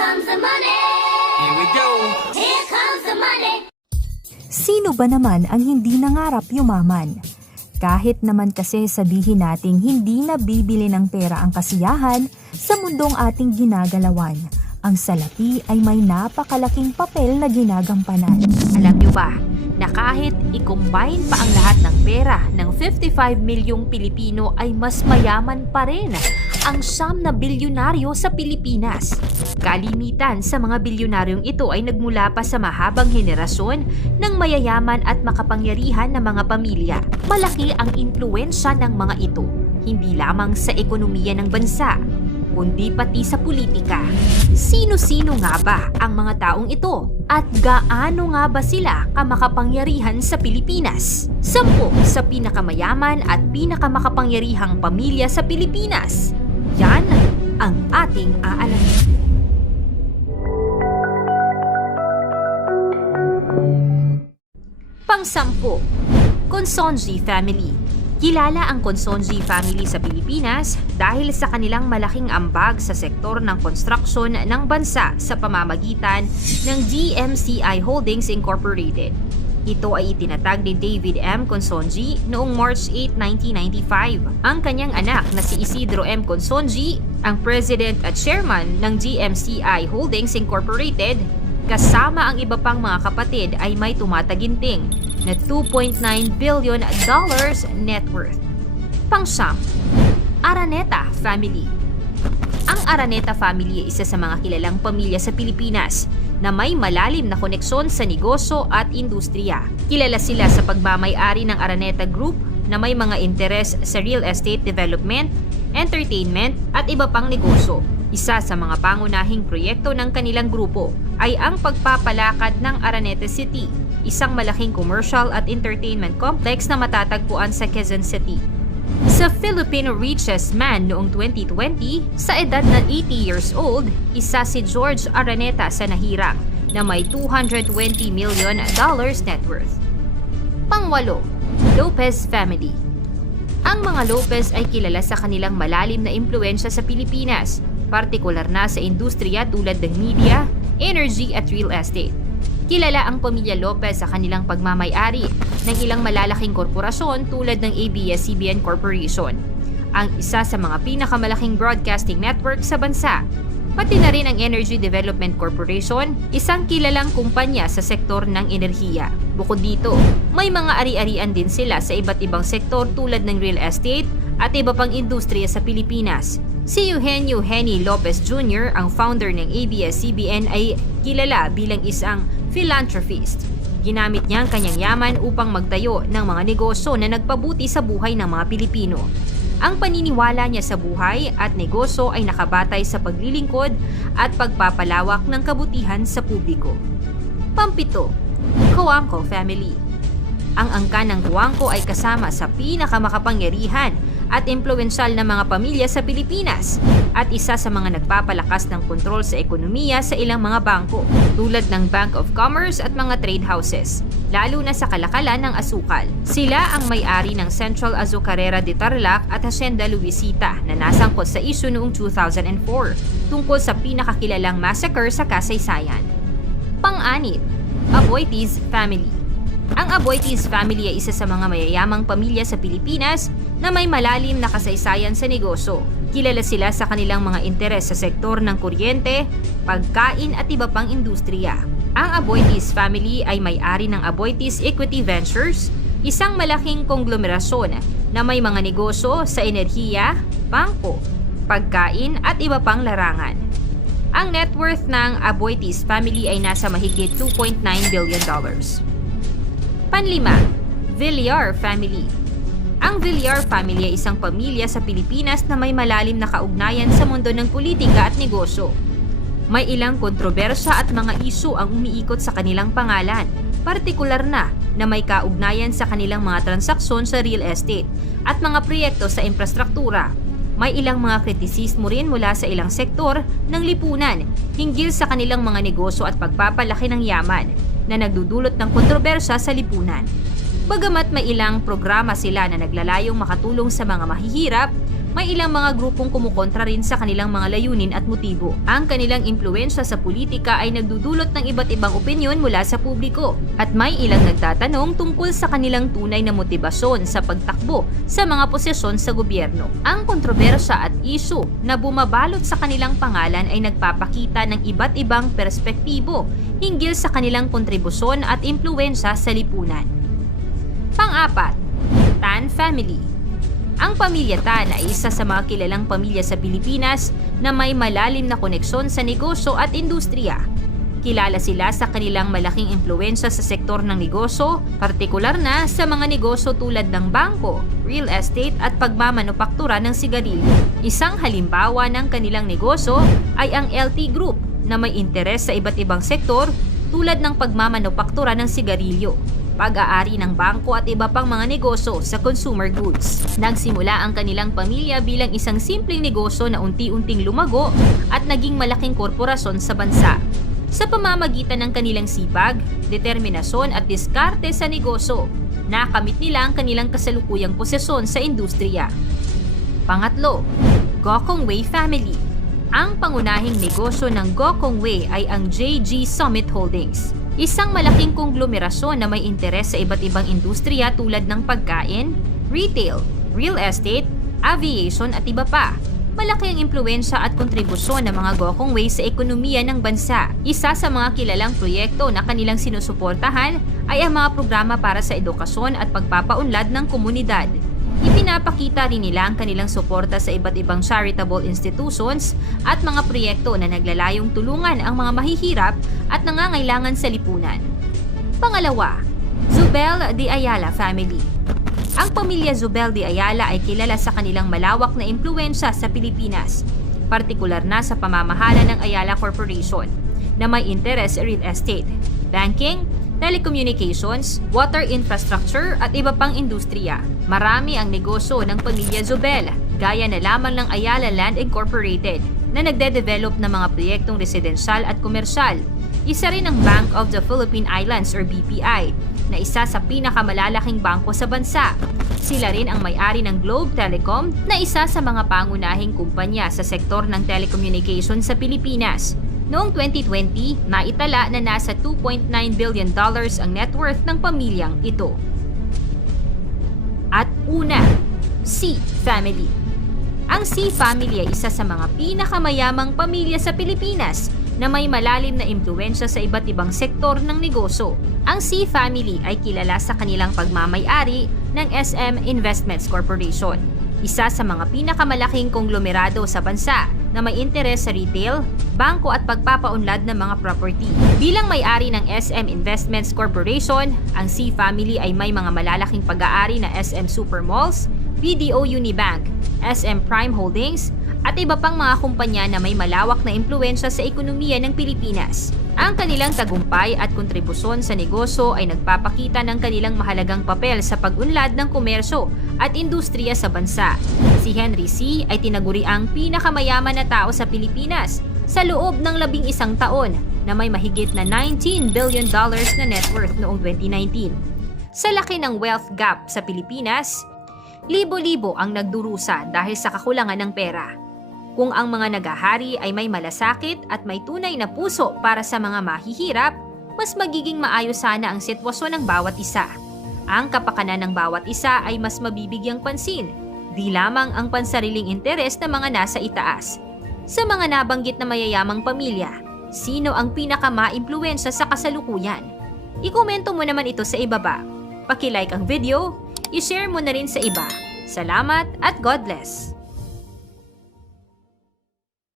comes the money. Here we go. Here comes the money. Sino ba naman ang hindi nangarap yumaman? Kahit naman kasi sabihin nating hindi nabibili ng pera ang kasiyahan sa mundong ating ginagalawan, ang salapi ay may napakalaking papel na ginagampanan. Alam nyo ba na kahit i-combine pa ang lahat ng pera ng 55 milyong Pilipino ay mas mayaman pa rin ang 9 na bilyonaryo sa Pilipinas. Kalimitan sa mga bilyonaryong ito ay nagmula pa sa mahabang henerasyon ng mayayaman at makapangyarihan na mga pamilya. Malaki ang impluwensya ng mga ito, hindi lamang sa ekonomiya ng bansa, kundi pati sa politika. Sino-sino nga ba ang mga taong ito? At gaano nga ba sila kamakapangyarihan sa Pilipinas? 10 sa pinakamayaman at pinakamakapangyarihang pamilya sa Pilipinas. Yan ang ating aalamin. Pang-10, Consonji Family. Kilala ang Consonji family sa Pilipinas dahil sa kanilang malaking ambag sa sektor ng construction ng bansa sa pamamagitan ng DMCI Holdings Incorporated. Ito ay itinatag ni David M. Consonji noong March 8, 1995. Ang kanyang anak na si Isidro M. Consonji, ang president at chairman ng DMCI Holdings Incorporated, kasama ang iba pang mga kapatid ay may tumataginting na $2.9 billion net worth. Pang-10, Araneta Family. Ang Araneta family ay isa sa mga kilalang pamilya sa Pilipinas na may malalim na koneksyon sa negosyo at industriya. Kilala sila sa pagmamay-ari ng Araneta Group na may mga interes sa real estate development, entertainment at iba pang negosyo. Isa sa mga pangunahing proyekto ng kanilang grupo ay ang pagpapalakad ng Araneta City, isang malaking commercial at entertainment complex na matatagpuan sa Quezon City. Sa Filipino richest man noong 2020, sa edad na 80 years old, isa si George Araneta sa nahirang na may $220 million net worth. Pang-8, Lopez Family. Ang mga Lopez ay kilala sa kanilang malalim na impluwensya sa Pilipinas, partikular na sa industriya tulad ng media, energy at real estate. Kilala ang pamilya Lopez sa kanilang pagmamay-ari ng ilang malalaking korporasyon tulad ng ABS-CBN Corporation, ang isa sa mga pinakamalaking broadcasting network sa bansa. Pati na rin ang Energy Development Corporation, isang kilalang kumpanya sa sektor ng enerhiya. Bukod dito, may mga ari-arian din sila sa iba't ibang sektor tulad ng real estate at iba pang industriya sa Pilipinas. Si Eugenio Henny Lopez Jr., ang founder ng ABS-CBN, ay kilala bilang isang philanthropist. Ginamit niya ang kanyang yaman upang magtayo ng mga negosyo na nagpabuti sa buhay ng mga Pilipino. Ang paniniwala niya sa buhay at negosyo ay nakabatay sa paglilingkod at pagpapalawak ng kabutihan sa publiko. Pang-7, Coangco Family. Ang angkan ng Coangco ay kasama sa pinakamakapangyarihan at impluwensyal na mga pamilya sa Pilipinas at isa sa mga nagpapalakas ng kontrol sa ekonomiya sa ilang mga bangko tulad ng Bank of Commerce at mga trade houses, lalo na sa kalakalan ng asukal. Sila ang may-ari ng Central Azucarera de Tarlac at Hacienda Luisita na nasangkot sa isyu noong 2004 tungkol sa pinakakilalang massacre sa kasaysayan. Pang-6, Aboitiz Family. Ang Aboitiz family ay isa sa mga mayayamang pamilya sa Pilipinas na may malalim na kasaysayan sa negosyo. Kilala sila sa kanilang mga interes sa sektor ng kuryente, pagkain at iba pang industriya. Ang Aboitiz family ay may-ari ng Aboitiz Equity Ventures, isang malaking konglomerasyon na may mga negosyo sa enerhiya, bangko, pagkain at iba pang larangan. Ang net worth ng Aboitiz family ay nasa mahigit $2.9 billion. Pang-5, Villar Family. Ang Villar family ay isang pamilya sa Pilipinas na may malalim na kaugnayan sa mundo ng politika at negosyo. May ilang kontrobersya at mga isyu ang umiikot sa kanilang pangalan, partikular na may kaugnayan sa kanilang mga transaksyon sa real estate at mga proyekto sa infrastruktura. May ilang mga kritisismo rin mula sa ilang sektor ng lipunan hinggil sa kanilang mga negosyo at pagpapalaki ng yaman na nagdudulot ng kontrobersya sa lipunan. Bagamat may ilang programa sila na naglalayong makatulong sa mga mahihirap, may ilang mga grupong kumukontra rin sa kanilang mga layunin at motibo. Ang kanilang impluwensya sa politika ay nagdudulot ng iba't ibang opinyon mula sa publiko at may ilang nagtatanong tungkol sa kanilang tunay na motibasyon sa pagtakbo sa mga posisyon sa gobyerno. Ang kontrobersya at isyu na bumabalot sa kanilang pangalan ay nagpapakita ng iba't ibang perspektibo hinggil sa kanilang kontribusyon at impluwensya sa lipunan. Pang-apat, Tan family. Ang pamilya Tan ay isa sa mga kilalang pamilya sa Pilipinas na may malalim na koneksyon sa negosyo at industriya. Kilala sila sa kanilang malaking impluwensya sa sektor ng negosyo, partikular na sa mga negosyo tulad ng bangko, real estate at pagmamanupaktura ng sigarilyo. Isang halimbawa ng kanilang negosyo ay ang LT Group na may interes sa iba't ibang sektor tulad ng pagmamanupaktura ng sigarilyo, pag-aari ng bangko at iba pang mga negosyo sa consumer goods. Nagsimula ang kanilang pamilya bilang isang simpleng negosyo na unti-unting lumago at naging malaking korporasyon sa bansa. Sa pamamagitan ng kanilang sipag, determinasyon at diskarte sa negosyo, nakamit nila ang kanilang kasalukuyang posisyon sa industriya. Pangatlo, Gokong Wei Family. Ang pangunahing negosyo ng Gokong Wei ay ang JG Summit Holdings. Isang malaking konglomerasyon na may interes sa iba't ibang industriya tulad ng pagkain, retail, real estate, aviation at iba pa. Malaki ang impluwensya at kontribusyon ng mga Gokong Wei sa ekonomiya ng bansa. Isa sa mga kilalang proyekto na kanilang sinusuportahan ay ang mga programa para sa edukasyon at pagpapaunlad ng komunidad. Ipinapakita rin nila ang kanilang suporta sa iba't ibang charitable institutions at mga proyekto na naglalayong tulungan ang mga mahihirap at nangangailangan sa lipunan. Pangalawa, Zubel de Ayala Family. Ang pamilya Zubel de Ayala ay kilala sa kanilang malawak na impluwensya sa Pilipinas, partikular na sa pamamahala ng Ayala Corporation, na may interes sa real estate, banking, telecommunications, water infrastructure at iba pang industriya. Marami ang negosyo ng pamilya Zubel, gaya na lamang ng Ayala Land Incorporated na nagde-develop ng mga proyektong residensyal at komersyal. Isa rin ang Bank of the Philippine Islands or BPI na isa sa pinakamalalaking bangko sa bansa. Sila rin ang may-ari ng Globe Telecom na isa sa mga pangunahing kumpanya sa sektor ng telecommunication sa Pilipinas. Noong 2020, naitala na nasa $2.9 billion ang net worth ng pamilyang ito. At una, C Family. Ang C Family ay isa sa mga pinakamayamang pamilya sa Pilipinas na may malalim na impluwensya sa iba't ibang sektor ng negosyo. Ang C Family ay kilala sa kanilang pagmamay-ari ng SM Investments Corporation, isa sa mga pinakamalaking konglomerado sa bansa na may interes sa retail, bangko at pagpapaunlad ng mga property. Bilang may-ari ng SM Investments Corporation, ang C Family ay may mga malalaking pag-aari na SM Supermalls, BDO Unibank, SM Prime Holdings, at iba pang mga kumpanya na may malawak na impluwensya sa ekonomiya ng Pilipinas. Ang kanilang tagumpay at kontribusyon sa negosyo ay nagpapakita ng kanilang mahalagang papel sa pag-unlad ng komersyo at industriya sa bansa. Si Henry C. ay tinaguri ang pinakamayaman na tao sa Pilipinas sa loob ng 11 taon na may mahigit na $19 billion na net worth noong 2019. Sa laki ng wealth gap sa Pilipinas, libo-libo ang nagdurusa dahil sa kakulangan ng pera. Kung ang mga nagahari ay may malasakit at may tunay na puso para sa mga mahihirap, mas magiging maayos sana ang sitwasyon ng bawat isa. Ang kapakanan ng bawat isa ay mas mabibigyang pansin, di lamang ang pansariling interes ng mga nasa itaas. Sa mga nabanggit na mayayamang pamilya, sino ang pinakamaimpluwensya sa kasalukuyan? Ikomento mo naman ito sa ibaba. Paki-like ang video, i-share mo na rin sa iba. Salamat at God bless!